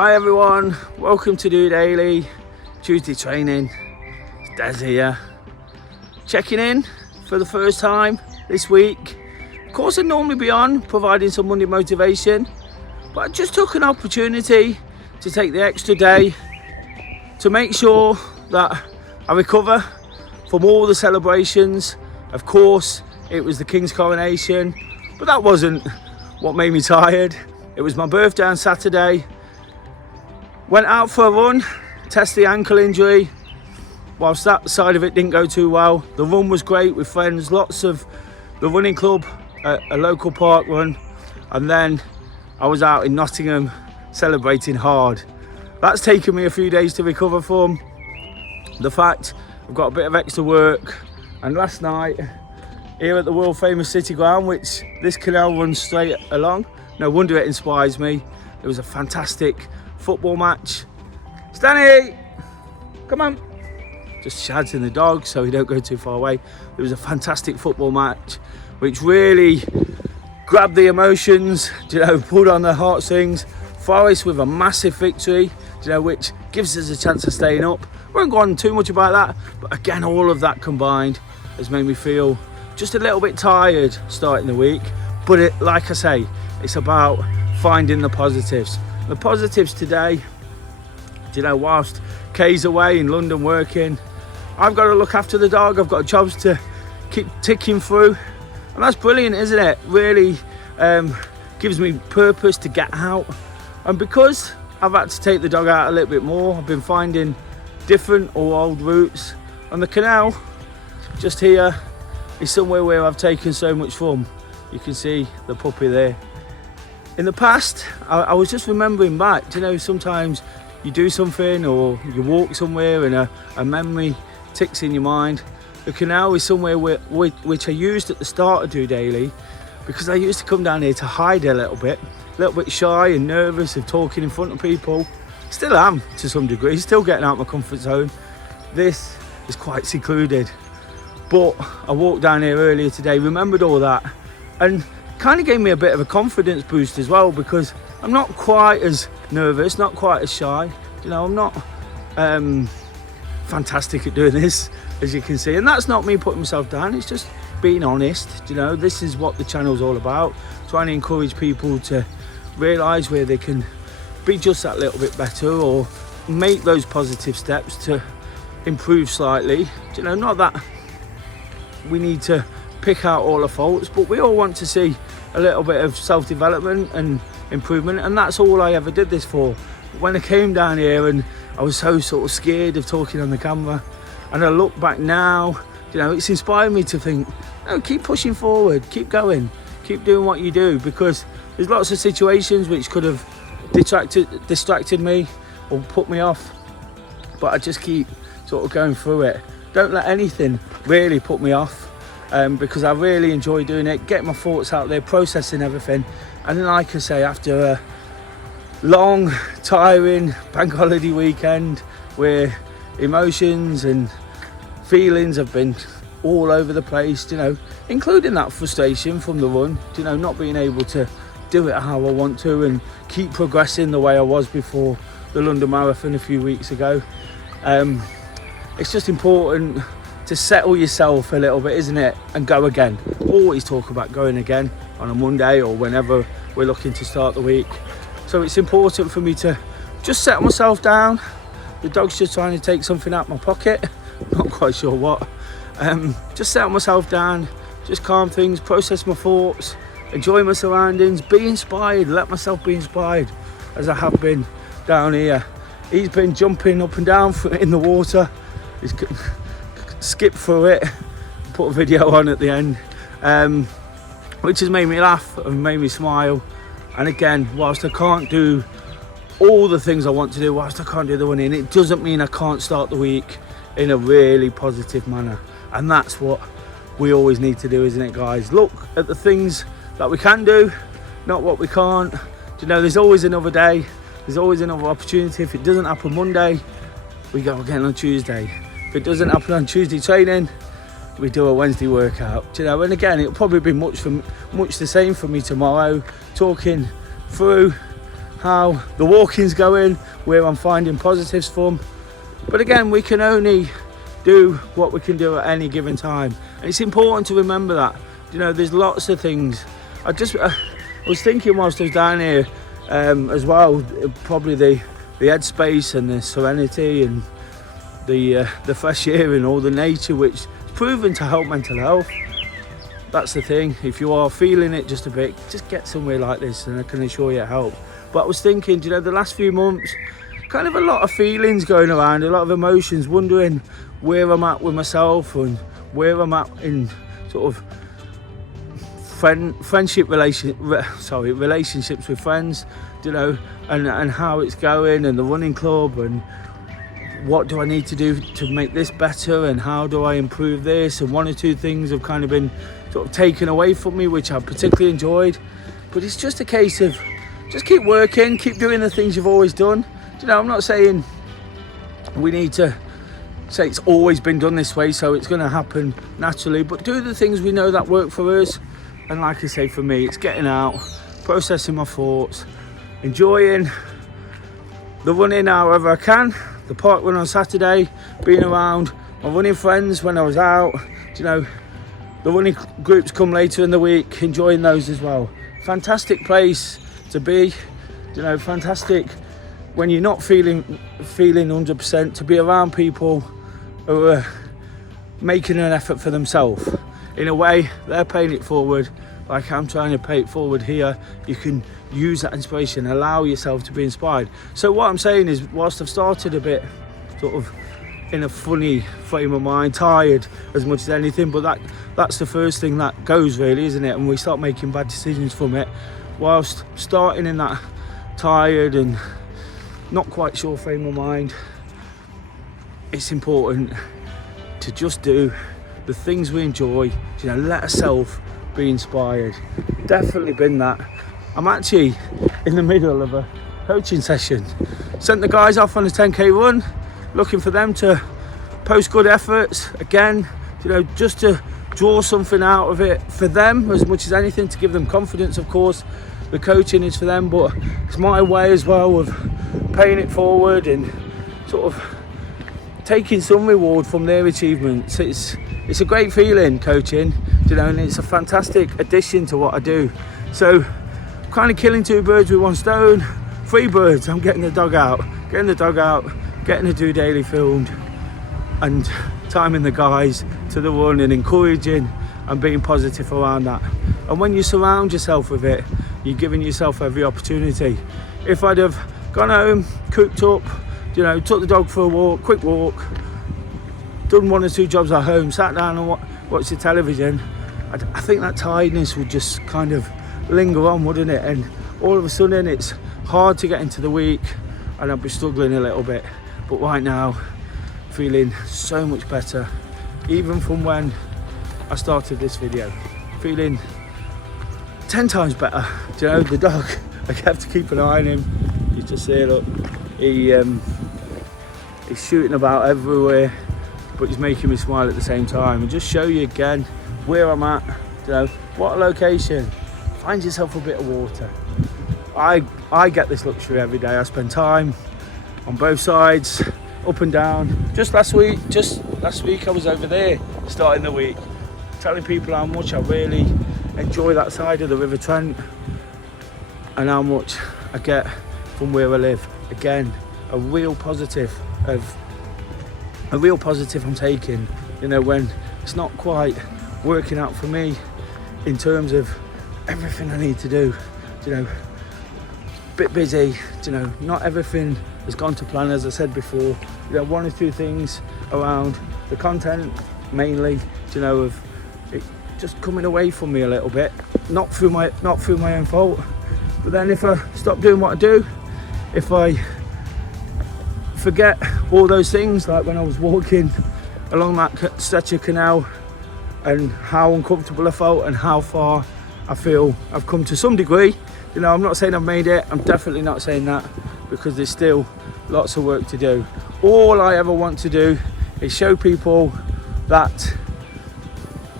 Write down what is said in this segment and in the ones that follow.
Hi everyone, welcome to DOdaily, Tuesday training. It's Des here, checking in for the first time this week. Of course I'd normally be on providing some Monday motivation, but I just took an opportunity to take the extra day to make sure that I recover from all the celebrations. Of course it was the King's coronation, but that wasn't what made me tired. It was my birthday on Saturday. Went out for a run, test the ankle injury. Whilst that side of it didn't go too well, the run was great with friends, lots of the running club, a local park run, and then I was out in Nottingham celebrating hard. That's taken me a few days to recover from. The fact I've got a bit of extra work, and last night here at the world famous City Ground, which this canal runs straight along, no wonder it inspires me. It was a fantastic football match. Stanley, come on. Just shadsing the dog so he don't go too far away. It was a fantastic football match which really grabbed the emotions, pulled on the heartstrings. Forest with a massive victory, which gives us a chance of staying up. We won't go on too much about that, but again, all of that combined has made me feel just a little bit tired starting the week. But like I say, it's about finding the positives. The positives today, whilst Kay's away in London working, I've got to look after the dog. I've got jobs to keep ticking through, and that's brilliant, isn't it? Really gives me purpose to get out. And because I've had to take the dog out a little bit more, I've been finding different or old routes, and the canal just here is somewhere where I've taken so much from. You can see the puppy there. In the past, I was just remembering back, sometimes you do something or you walk somewhere and a memory ticks in your mind. The canal is somewhere which I used at the start of DOdaily, because I used to come down here to hide a little bit shy and nervous of talking in front of people. Still am to some degree, still getting out of my comfort zone. This is quite secluded, but I walked down here earlier today, remembered all that, and kind of gave me a bit of a confidence boost as well, because I'm not quite as nervous, not quite as shy. I'm not fantastic at doing this, as you can see, and that's not me putting myself down. It's just being honest. This is what the channel's all about, trying to encourage people to realise where they can be just that little bit better or make those positive steps to improve slightly. Not that we need to pick out all the faults, but we all want to see a little bit of self-development and improvement, and that's all I ever did this for. When I came down here and I was so sort of scared of talking on the camera, and I look back now, it's inspired me to think, no, keep pushing forward, keep going, keep doing what you do, because there's lots of situations which could have distracted me or put me off, but I just keep sort of going through it. Don't let anything really put me off. Because I really enjoy doing it, getting my thoughts out there, processing everything. And then, like I say, after a long, tiring bank holiday weekend where emotions and feelings have been all over the place, including that frustration from the run, not being able to do it how I want to and keep progressing the way I was before the London Marathon a few weeks ago. It's just important to settle yourself a little bit, isn't it, and go again. Always talk about going again on a Monday or whenever we're looking to start the week. So it's important for me to just settle myself down. The dog's just trying to take something out of my pocket, not quite sure what. Just settle myself down, just calm things, process my thoughts, enjoy my surroundings, be inspired, let myself be inspired, as I have been down here. He's been jumping up and down in the water. He's skip through it, put a video on at the end, which has made me laugh and made me smile. And again, whilst I can't do all the things I want to do, whilst I can't do the running, it doesn't mean I can't start the week in a really positive manner. And that's what we always need to do, isn't it, guys? Look at the things that we can do, not what we can't. There's always another day, there's always another opportunity. If it doesn't happen Monday, we go again on Tuesday. If it doesn't happen on Tuesday training, we do a Wednesday workout. And again, it'll probably be much the same for me tomorrow, talking through how the walking's going, where I'm finding positives from. But again, we can only do what we can do at any given time, and it's important to remember that. There's lots of things. I was thinking whilst I was down here as well, probably the headspace and the serenity and the fresh air and all the nature, which is proven to help mental health. That's the thing. If you are feeling it just a bit, just get somewhere like this, and I can assure you it helps. But I was thinking, the last few months, kind of a lot of feelings going around, a lot of emotions, wondering where I'm at with myself and where I'm at in sort of relationships with friends, and how it's going, and the running club, and what do I need to do to make this better, and how do I improve this. And one or two things have kind of been sort of taken away from me, which I particularly enjoyed. But it's just a case of just keep working, keep doing the things you've always done. I'm not saying we need to say it's always been done this way, so it's going to happen naturally, but do the things we know that work for us. And like I say, for me, it's getting out, processing my thoughts, enjoying the running however I can, the park run on Saturday, being around my running friends when I was out, the running groups come later in the week, enjoying those as well. Fantastic place to be, fantastic when you're not feeling 100%, to be around people who are making an effort for themselves. In a way, they're paying it forward, like I'm trying to pay it forward here. You can use that inspiration, allow yourself to be inspired. So what I'm saying is, whilst I've started a bit sort of in a funny frame of mind, tired as much as anything, but that's the first thing that goes, really, isn't it? And we start making bad decisions from it. Whilst starting in that tired and not quite sure frame of mind, it's important to just do the things we enjoy, let ourselves be inspired. Definitely been that. I'm actually in the middle of a coaching session. Sent the guys off on a 10k run, looking for them to post good efforts again, just to draw something out of it for them as much as anything, to give them confidence. Of course, the coaching is for them, but it's my way as well of paying it forward and sort of taking some reward from their achievements. It's a great feeling, coaching, and it's a fantastic addition to what I do. So kind of killing two birds with one stone, 3 birds. I'm getting the dog out, getting the DOdaily filmed, and timing the guys to the run and encouraging and being positive around that. And when you surround yourself with it, you're giving yourself every opportunity. If I'd have gone home, cooked up, took the dog for a walk, quick walk, done 1 or 2 jobs at home, sat down and watched the television, I think that tiredness would just kind of linger on, wouldn't it? And all of a sudden it's hard to get into the week, and I'll be struggling a little bit. But right now, feeling so much better, even from when I started this video, feeling 10 times better. The dog, I have to keep an eye on him. You just see, look, he's shooting about everywhere, but he's making me smile at the same time. And just show you again where I'm at, what a location. Find yourself a bit of water. I get this luxury every day. I spend time on both sides, up and down. Just last week I was over there starting the week, telling people how much I really enjoy that side of the River Trent and how much I get from where I live. Again, a real positive I'm taking, when it's not quite working out for me in terms of everything I need to do, bit busy, not everything has gone to plan, as I said before. 1 or 2 things around the content mainly, of it just coming away from me a little bit, not through my own fault. But then if I stop doing what I do, if I forget all those things, like when I was walking along that stretch of canal and how uncomfortable I felt and how far I feel I've come to some degree. I'm not saying I've made it, I'm definitely not saying that, because there's still lots of work to do. All I ever want to do is show people that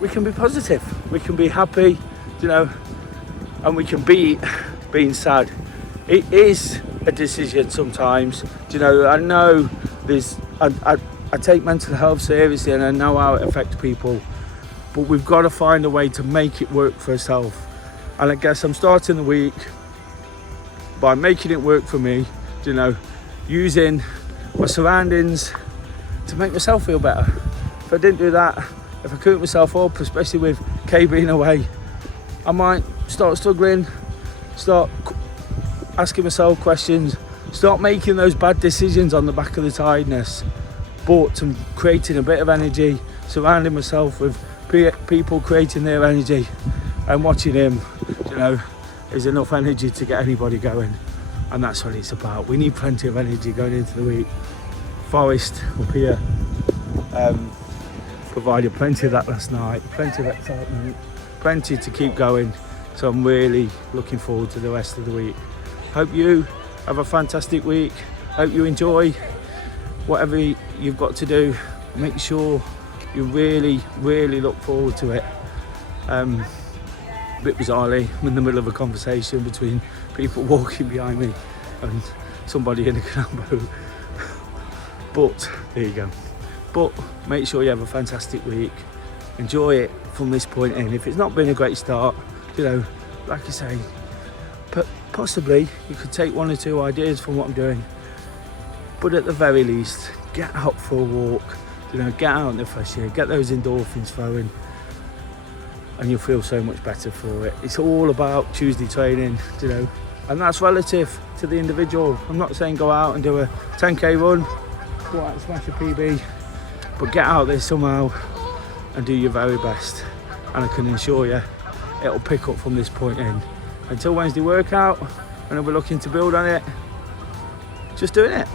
we can be positive, we can be happy, and we can beat being sad. it is a decision sometimes. Do you know, I know I take mental health seriously and I know how it affects people, but we've got to find a way to make it work for ourselves. And I guess I'm starting the week by making it work for me, you know, using my surroundings to make myself feel better. If I didn't do that, if I cooped myself up, especially with Kay being away, I might start struggling, start asking myself questions, start making those bad decisions on the back of the tiredness. But I'm creating a bit of energy, surrounding myself with people creating their energy, and watching him, you know, is enough energy to get anybody going. And that's what it's about. We need plenty of energy going into the week. Forest up here provided plenty of that last night, plenty of excitement, plenty to keep going. So I'm really looking forward to the rest of the week. Hope you have a fantastic week. Hope you enjoy whatever you've got to do. Make sure you really look forward to it. A bit bizarrely, I'm in the middle of a conversation between people walking behind me and somebody in a canal boat. But there you go. But make sure you have a fantastic week. Enjoy it from this point in. If it's not been a great start, you know, like I say, possibly you could take one or two ideas from what I'm doing. But at the very least, get out for a walk, you know, get out in the fresh air, get those endorphins flowing, and you'll feel so much better for it. It's all about Tuesday training, you know, and that's relative to the individual. I'm not saying go out and do a 10k run, go out and smash a PB, but get out there somehow and do your very best. And I can assure you, it'll pick up from this point in. Until Wednesday workout, and I'll be looking to build on it, just doing it.